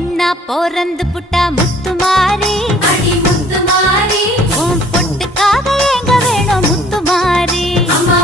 பொண்ணா போறந்து புட்டா முத்துமாரி அடி முத்துமாரி உன் பொட்டுக்காக எங்க வேணும் முத்துமாரி அம்மா